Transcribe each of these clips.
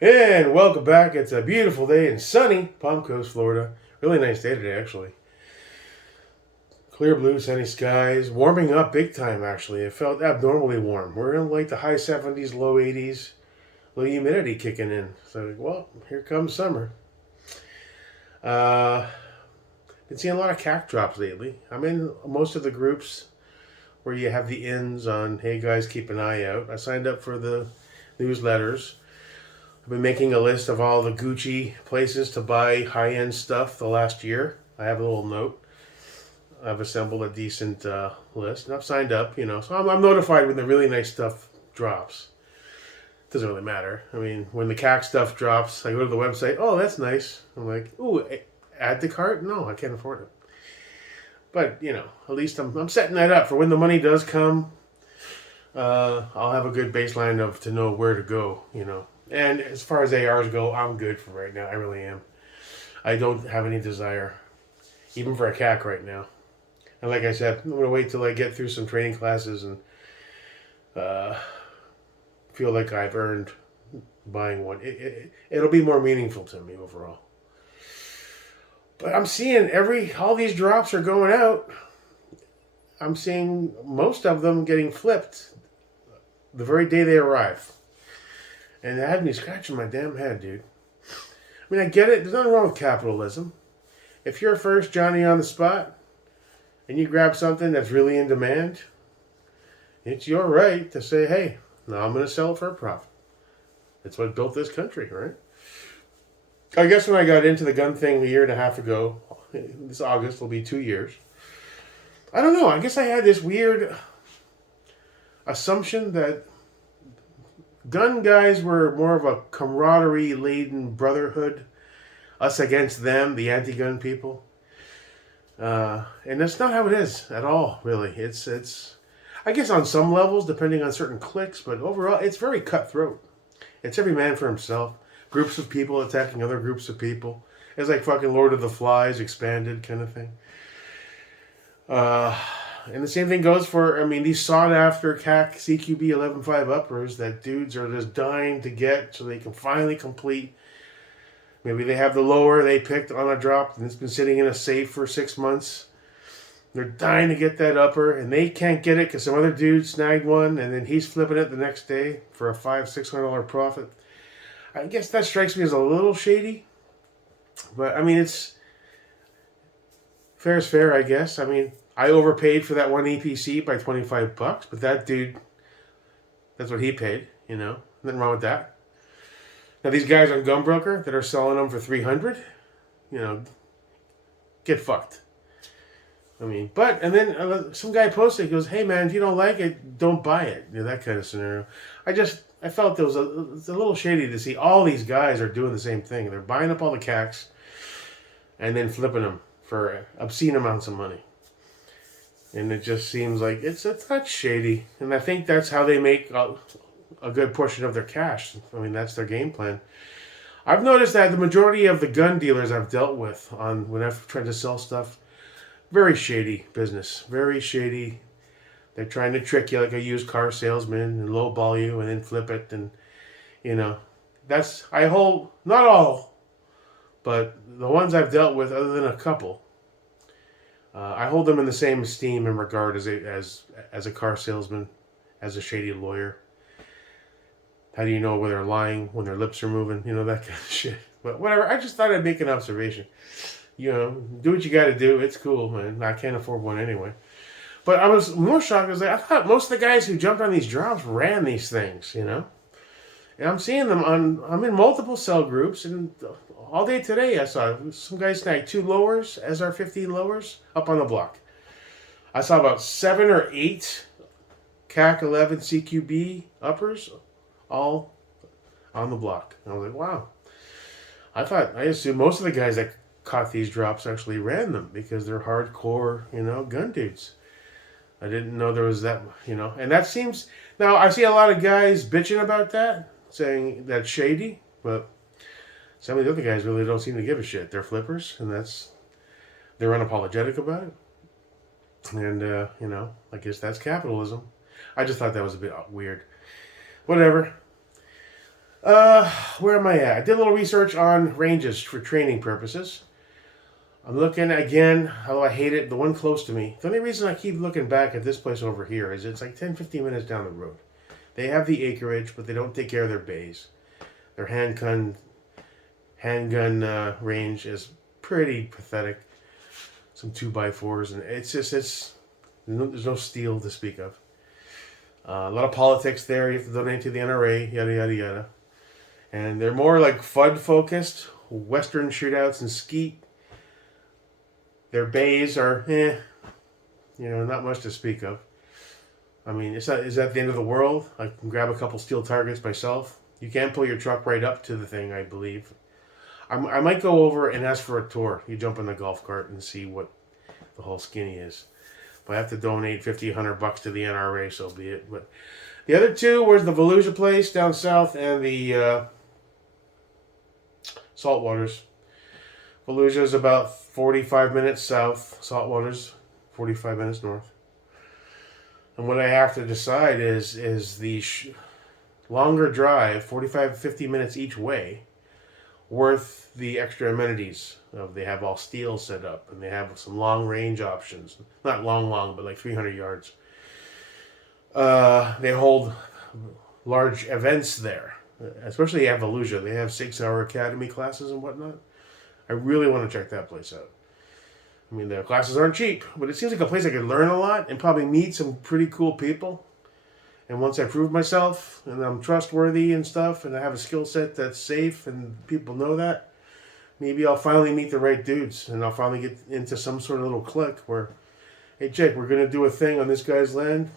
And welcome back. It's a beautiful day in sunny Palm Coast, Florida. Really nice day today, actually. Clear blue, sunny skies. Warming up big time, actually. It felt abnormally warm. We're in like the high 70s, low 80s. Low humidity kicking in. So, well, here comes summer. Uh, been seeing a lot of CAC drops lately. I'm in most of the groups where you have the ins on, hey guys, keep an eye out. I signed up for the newsletters. I've been making a list of all the Gucci places to buy high end stuff the last year. I have a little note. I've assembled a decent list, and I've signed up. So I'm notified when the really nice stuff drops. Doesn't really matter. I mean, when the CAC stuff drops, I go to the website. Oh, that's nice. I'm like, ooh, add to cart? No, I can't afford it. But at least I'm setting that up for when the money does come. I'll have a good baseline of to know where to go. And as far as ARs go, I'm good for right now. I really am. I don't have any desire, even for a CAC right now. And like I said, I'm gonna wait till I get through some training classes and uh, feel like I've earned buying one. It'll be more meaningful to me overall. But I'm seeing all these drops are going out. I'm seeing most of them getting flipped the very day they arrive. And that had me scratching my damn head, dude. I mean, I get it. There's nothing wrong with capitalism. If you're first Johnny on the spot and you grab something that's really in demand, it's your right to say, hey, now I'm going to sell it for a profit. That's what built this country, right? I guess when I got into the gun thing a year and a half ago, this August will be 2 years. I don't know. I guess I had this weird assumption that gun guys were more of a camaraderie laden brotherhood, us against them, the anti gun people. And that's not how it is at all, really. It's I guess on some levels, depending on certain cliques, but overall, it's very cutthroat. It's every man for himself. Groups of people attacking other groups of people. It's like fucking Lord of the Flies expanded kind of thing. And the same thing goes for, I mean, these sought after CAC CQB 11.5 uppers that dudes are just dying to get so they can finally complete. Maybe they have the lower they picked on a drop and it's been sitting in a safe for 6 months. They're dying to get that upper and they can't get it because some other dude snagged one and then he's flipping it the next day for a $500-$600 profit. I guess that strikes me as a little shady. But I mean, it's fair is fair, I guess. I mean, I overpaid for that one EPC by $25, but that dude, that's what he paid. Nothing wrong with that. Now these guys on Gunbroker that are selling them for 300, get fucked. I mean, and then some guy posted, he goes, "Hey man, if you don't like it, don't buy it." That kind of scenario. I felt it was a little shady to see all these guys are doing the same thing. They're buying up all the CACs and then flipping them for obscene amounts of money. And it just seems like it's a touch shady. And I think that's how they make a good portion of their cash. I mean, that's their game plan. I've noticed that the majority of the gun dealers I've dealt with when I've tried to sell stuff, very shady business. Very shady. They're trying to trick you like a used car salesman and lowball you and then flip it. And, not all, but the ones I've dealt with, other than a couple, I hold them in the same esteem and regard as a car salesman, as a shady lawyer. How do you know when they're lying, when their lips are moving, that kind of shit. But whatever, I just thought I'd make an observation. Do what you got to do. It's cool, man. I can't afford one anyway. But I was more shocked because I thought most of the guys who jumped on these drops ran these things, And I'm seeing them I'm in multiple cell groups, and all day today I saw some guys snag 2 lowers, SR15 lowers, up on the block. I saw about 7 or 8 CAC 11 CQB uppers, all on the block. And I was like, wow. I assumed most of the guys that caught these drops actually ran them because they're hardcore, gun dudes. I didn't know there was that, and that seems, now I see a lot of guys bitching about that, saying that's shady, but some of the other guys really don't seem to give a shit. They're flippers, and they're unapologetic about it. And, I guess that's capitalism. I just thought that was a bit weird. Whatever. Where am I at? I did a little research on ranges for training purposes. I'm looking again, although I hate it, the one close to me. The only reason I keep looking back at this place over here is it's like 10, 15 minutes down the road. They have the acreage, but they don't take care of their bays. Their handgun range is pretty pathetic. Some 2x4s, and there's no steel to speak of. A lot of politics there. You have to donate to the NRA, yada yada yada. And they're more like FUD focused, Western shootouts and skeet. Their bays are, not much to speak of. I mean, is that the end of the world? I can grab a couple steel targets myself. You can pull your truck right up to the thing, I believe. I might go over and ask for a tour. You jump in the golf cart and see what the whole skinny is. If I have to donate $50, $100 to the NRA, so be it. But the other two was the Volusia place down south and the Saltwaters. Volusia is about 45 minutes south. Saltwater's 45 minutes north. And what I have to decide is the longer drive, 45, 50 minutes each way, worth the extra amenities. They have all steel set up, and they have some long range options. Not long, but like 300 yards. They hold large events there, especially at Volusia. They have 6-hour academy classes and whatnot. I really want to check that place out. I mean, the classes aren't cheap, but it seems like a place I could learn a lot and probably meet some pretty cool people. And once I prove myself and I'm trustworthy and stuff, and I have a skill set that's safe and people know that, maybe I'll finally meet the right dudes and I'll finally get into some sort of little clique where, hey, Jake, we're going to do a thing on this guy's land.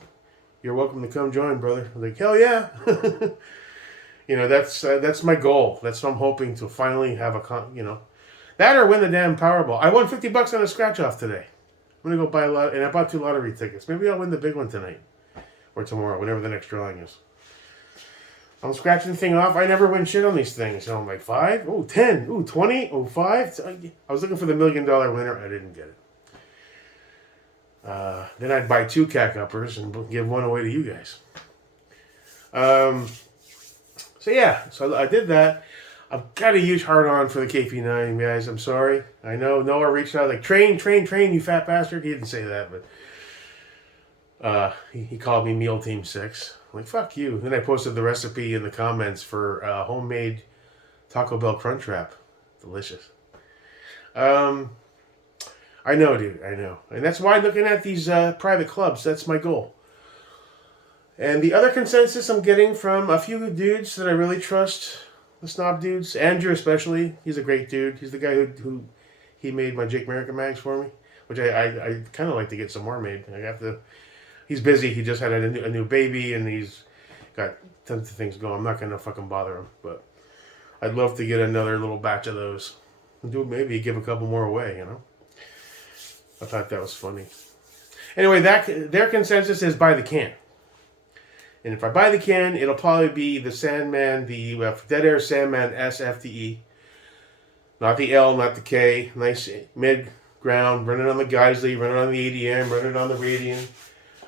You're welcome to come join, brother. I'm like, hell yeah. That's my goal. That's what I'm hoping to finally have that or win the damn Powerball. I won $50 on a scratch off today. I'm going to go buy and I bought 2 lottery tickets. Maybe I'll win the big one tonight or tomorrow, whenever the next drawing is. I'm scratching the thing off. I never win shit on these things. So I'm like, 5? Ooh, 10. Ooh, 20. Ooh, 5. I was looking for the $1 million winner. I didn't get it. Then I'd buy 2 cack uppers and give one away to you guys. So I did that. I've got a huge heart on for the KP9, guys. I'm sorry. I know Noah reached out like, train, you fat bastard. He didn't say that, but he called me Meal Team 6. I'm like, fuck you. Then I posted the recipe in the comments for homemade Taco Bell Crunch Wrap. Delicious. I know, dude. I know. And that's why looking at these private clubs, that's my goal. And the other consensus I'm getting from a few dudes that I really trust, the snob dudes, Andrew especially, he's a great dude. He's the guy who he made my Jake American mags for me, which I kind of like to get some more made. He's busy. He just had a new baby, and he's got tons of things going. I'm not going to fucking bother him, but I'd love to get another little batch of those. Maybe give a couple more away, I thought that was funny. Anyway, their consensus is buy the can. And if I buy the can, it'll probably be the Sandman, the Dead Air Sandman S FDE. Not the L, not the K. Nice mid-ground. Run it on the Geisley, run it on the ADM, run it on the Radian.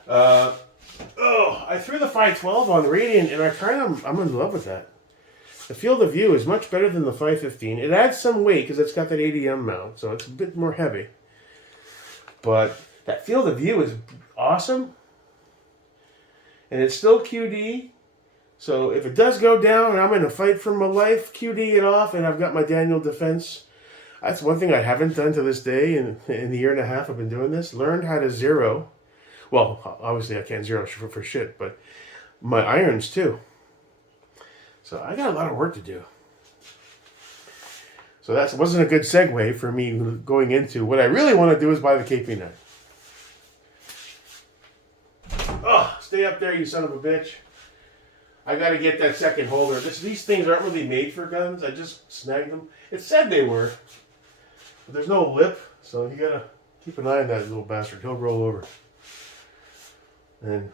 I threw the 512 on the Radian, and I'm in love with that. The field of view is much better than the 515. It adds some weight because it's got that ADM mount, so it's a bit more heavy. But that field of view is awesome. And it's still QD. So if it does go down and I'm in a fight for my life, QD it off, and I've got my Daniel defense. That's one thing I haven't done to this day in the year and a half I've been doing this. Learned how to zero. Well, obviously I can't zero for shit, but my irons too. So I got a lot of work to do. So that wasn't a good segue for me going into what I really want to do is buy the KP9. Oh, stay up there, you son of a bitch. I got to get that second holder. These things aren't really made for guns. I just snagged them. It said they were. But there's no lip, so you got to keep an eye on that little bastard. He'll roll over. And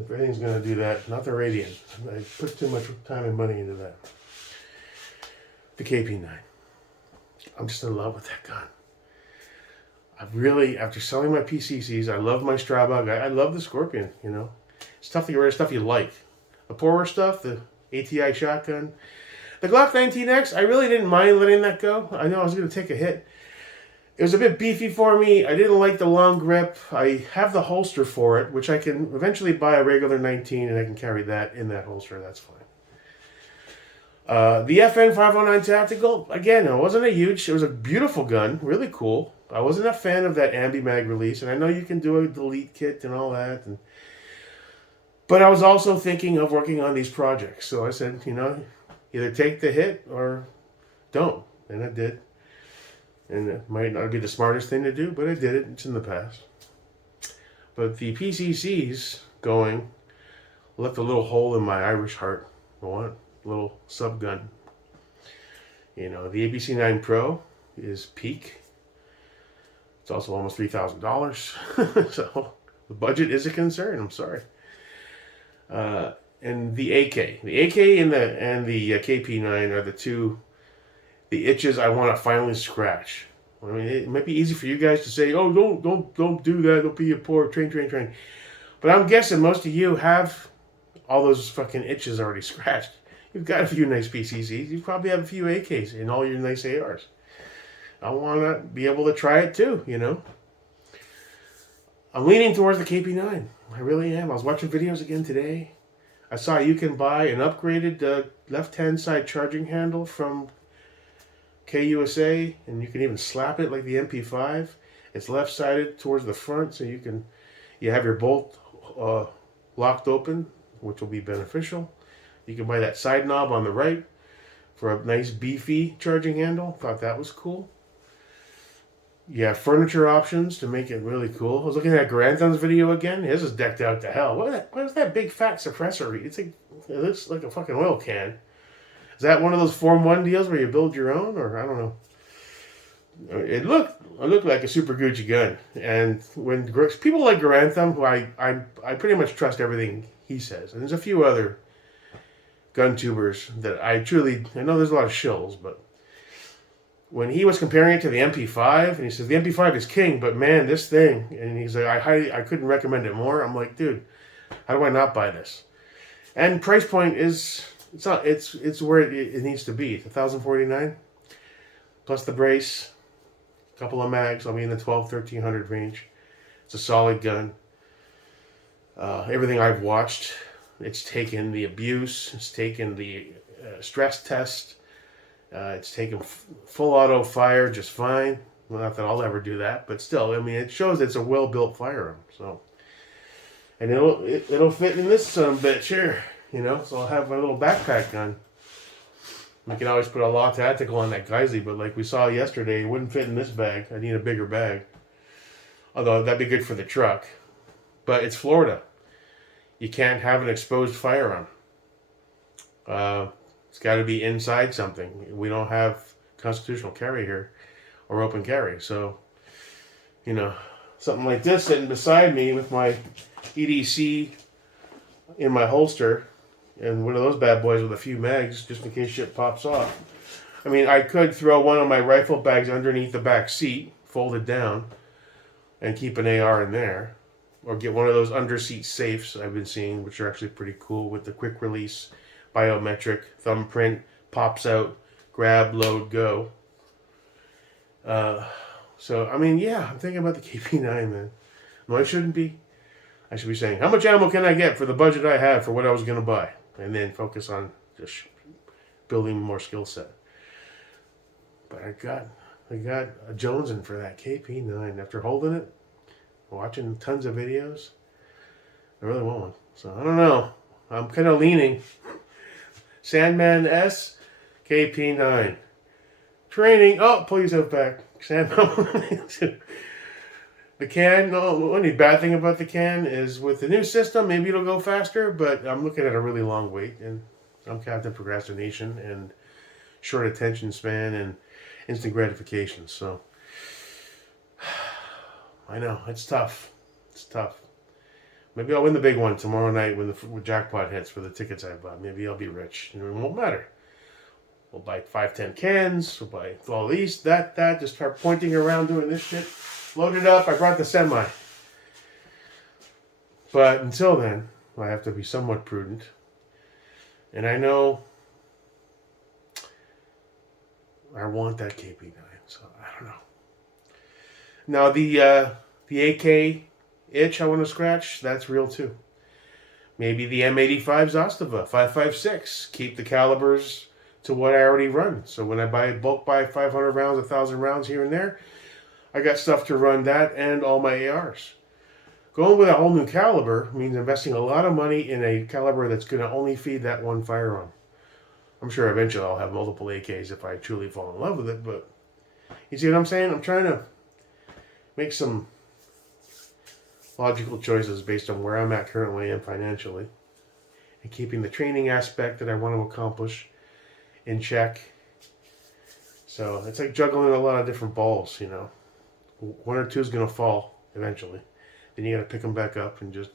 if anything's going to do that, not the Radian. I put too much time and money into that. The KP9. I'm just in love with that gun. I've really, after selling my PCCs, I love my Strabag. I love the Scorpion, It's tough to get rid of stuff you like. The poorer stuff, the ATI shotgun. The Glock 19X, I really didn't mind letting that go. I know I was going to take a hit. It was a bit beefy for me. I didn't like the long grip. I have the holster for it, which I can eventually buy a regular 19 and I can carry that in that holster. That's fine. The FN 509 Tactical, again, it wasn't it was a beautiful gun, really cool. I wasn't a fan of that AmbiMag release, and I know you can do a delete kit and all that. But I was also thinking of working on these projects. So I said, either take the hit or don't. And I did. And it might not be the smartest thing to do, but I did it. It's in the past. But the PCC's going left a little hole in my Irish heart. What? Little sub gun. The ABC9 Pro is peak. It's also almost $3,000. So the budget is a concern. I'm sorry. And the AK. The AK and the KP9 are the itches I want to finally scratch. I mean, it might be easy for you guys to say, "Oh, don't do that. Don't be a poor train." But I'm guessing most of you have all those fucking itches already scratched. You've got a few nice PCCs. You probably have a few AKs and all your nice ARs. I want to be able to try it too, I'm leaning towards the KP9. I really am. I was watching videos again today. I saw you can buy an upgraded left-hand side charging handle from KUSA, and you can even slap it like the MP5. It's left-sided towards the front, so you have your bolt locked open, which will be beneficial. You can buy that side knob on the right for a nice beefy charging handle. Thought that was cool. You have furniture options to make it really cool. I was looking at Garantham's video again. His is decked out to hell. What is that big fat suppressor? It looks like a fucking oil can. Is that one of those Form 1 deals where you build your own? Or I don't know. It looked like a super Gucci gun. And when people like Garantham, who I pretty much trust everything he says. And there's a few other gun tubers that I know there's a lot of shills, but when he was comparing it to the MP5, and he says the MP5 is king, but man, this thing, and he's like, I couldn't recommend it more. I'm like, dude, how do I not buy this? And price point it's where it needs to be. It's $1,049 plus the brace, a couple of mags. I'll be in the 1,200-1,300 range. It's a solid gun. Everything I've watched, it's taken the abuse, it's taken the stress test. It's taken full auto fire just fine. Well, not that I'll ever do that, but still, I mean, it shows it's a well-built firearm. So, and it'll fit in this son of a bitch here, So I'll have my little backpack gun. I can always put a Law Tactical on that Geissele, but like we saw yesterday, it wouldn't fit in this bag. I need a bigger bag. Although that'd be good for the truck, but it's Florida. You can't have an exposed firearm. It's got to be inside something. We don't have constitutional carry here or open carry. So, something like this sitting beside me with my EDC in my holster and one of those bad boys with a few mags just in case shit pops off. I mean, I could throw one of my rifle bags underneath the back seat, fold it down, and keep an AR in there. Or get one of those under-seat safes I've been seeing, which are actually pretty cool with the quick release biometric thumbprint, pops out, grab, load, go. So, I mean, yeah, I'm thinking about the KP9, man. No, I shouldn't be. I should be saying, how much ammo can I get for the budget I have for what I was going to buy? And then focus on just building more skill set. But I got a Jonesing for that KP9. After holding it, watching tons of videos, I really want one. So, I don't know. I'm kind of leaning. Sandman S, KP9. Training. Oh, pull yourself back. Sandman. The can, the only bad thing about the can is with the new system, maybe it'll go faster, but I'm looking at a really long wait, and I'm Captain Procrastination and short attention span and instant gratification. So, I know, it's tough. It's tough. Maybe I'll win the big one tomorrow night when the jackpot hits for the tickets I bought. Maybe I'll be rich. It won't matter. We'll buy 5-10 cans. We'll buy all these, that. Just start pointing around doing this shit. Load it up. I brought the semi. But until then, I have to be somewhat prudent. And I know I want that KP9, so I don't know. Now the AK itch I want to scratch, that's real too. Maybe the M85 Zastava 5.56. Keep the calibers to what I already run. So when I buy 500 rounds, 1,000 rounds here and there, I got stuff to run that and all my ARs. Going with a whole new caliber means investing a lot of money in a caliber that's going to only feed that one firearm. I'm sure eventually I'll have multiple AKs if I truly fall in love with it, but you see what I'm saying? I'm trying to make some logical choices based on where I'm at currently and financially, and keeping the training aspect that I want to accomplish in check. So it's like juggling a lot of different balls, you know. One or two is going to fall eventually. Then you got to pick them back up and just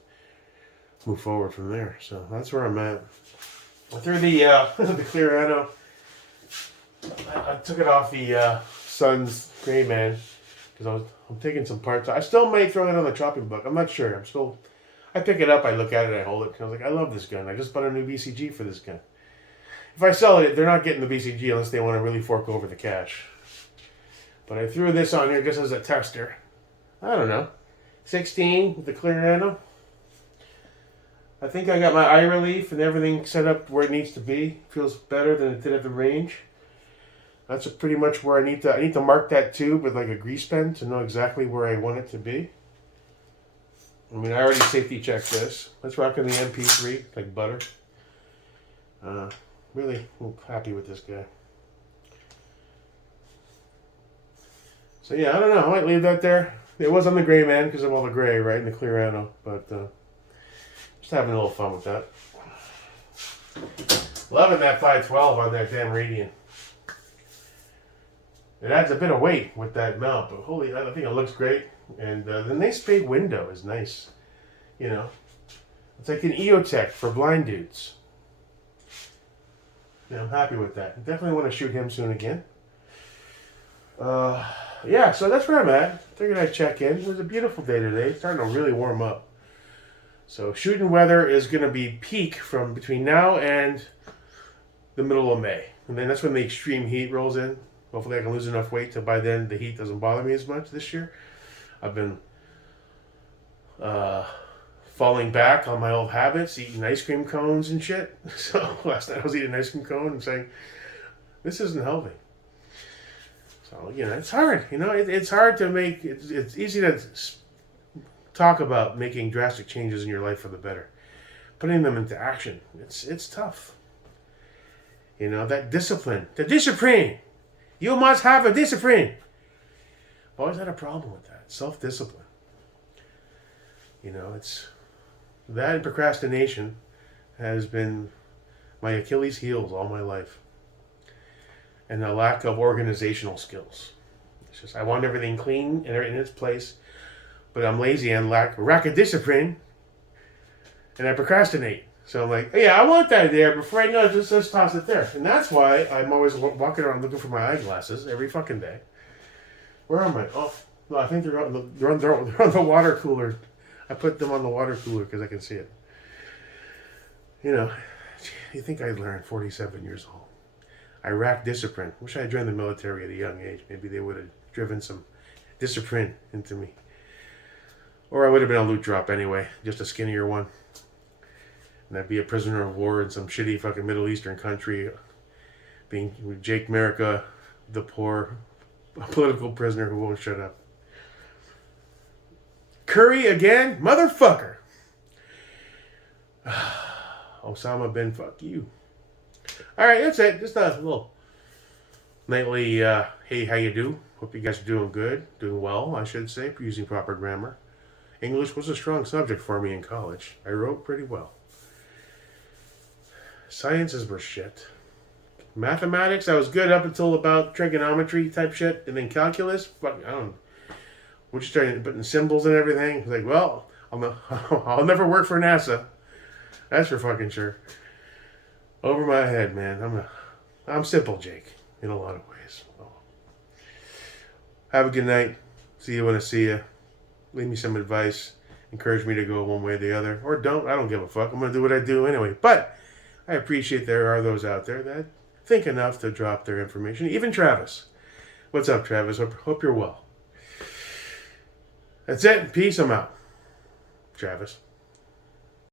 move forward from there. So that's where I'm at. I threw the the clear anno. I took it off the Sun's Gray Man because I'm taking some parts. I still might throw it on the chopping block. I'm not sure. I pick it up, I look at it, I hold it. I was like, I love this gun. I just bought a new BCG for this gun. If I sell it, they're not getting the BCG unless they want to really fork over the cash. But I threw this on here just as a tester. I don't know. 16 with the clear anno. I think I got my eye relief and everything set up where it needs to be. Feels better than it did at the range. That's pretty much where I need to mark that tube with like a grease pen to know exactly where I want it to be. I mean, I already safety checked this. Let's rock in the MP3 like butter. Really happy with this guy. So yeah, I don't know. I might leave that there. It was on the Gray Man because of all the gray, right, and the clear anno. But just having a little fun with that. Loving that 512 on that damn Radian. It adds a bit of weight with that mount, but holy, I think it looks great. And the nice big window is nice. You know, it's like an EOTech for blind dudes. Yeah, I'm happy with that. Definitely want to shoot him soon again. Yeah, so that's where I'm at. Figured I'd check in. It was a beautiful day today. It's starting to really warm up. So shooting weather is going to be peak from between now and the middle of May. And then that's when the extreme heat rolls in. Hopefully I can lose enough weight till by then the heat doesn't bother me as much this year. I've been falling back on my old habits, eating ice cream cones and shit. So last night I was eating an ice cream cone and saying, this isn't healthy. So, you know, it's hard. You know, it's hard to make, it's easy to talk about making drastic changes in your life for the better. Putting them into action, it's tough. You know, that discipline. The discipline! You must have a discipline! I've always had a problem with that. Self-discipline. You know, it's that and procrastination has been my Achilles heels all my life. And the lack of organizational skills. It's just, I want everything clean and in its place, but I'm lazy and lack of discipline, and I procrastinate. So I'm like, yeah, I want that there, before I know it, just toss it there. And that's why I'm always walking around looking for my eyeglasses every fucking day. Where am I? Oh, no, I think they're on the water cooler. I put them on the water cooler because I can see it. You know, you think I'd learn 47 years old. Iraq discipline. Wish I had joined the military at a young age. Maybe they would have driven some discipline into me. Or I would have been a loot drop anyway. Just a skinnier one. And I'd be a prisoner of war in some shitty fucking Middle Eastern country. Being Jake America, the poor political prisoner who won't shut up. Curry again? Motherfucker! Osama bin fuck you. Alright, that's it. Just a little nightly, hey, how you do? Hope you guys are doing good. Doing well, I should say, using proper grammar. English was a strong subject for me in college. I wrote pretty well. Sciences were shit. Mathematics, I was good up until about trigonometry type shit. And then calculus, fuck, I don't know. We're just starting putting symbols and everything. It's like, well, I'll never work for NASA. That's for fucking sure. Over my head, man. I'm simple, Jake, in a lot of ways. Oh. Have a good night. See you when I see you. Leave me some advice. Encourage me to go one way or the other. Or don't. I don't give a fuck. I'm going to do what I do anyway. But I appreciate there are those out there that think enough to drop their information. Even Travis. What's up, Travis? Hope you're well. That's it. Peace. I'm out. Travis.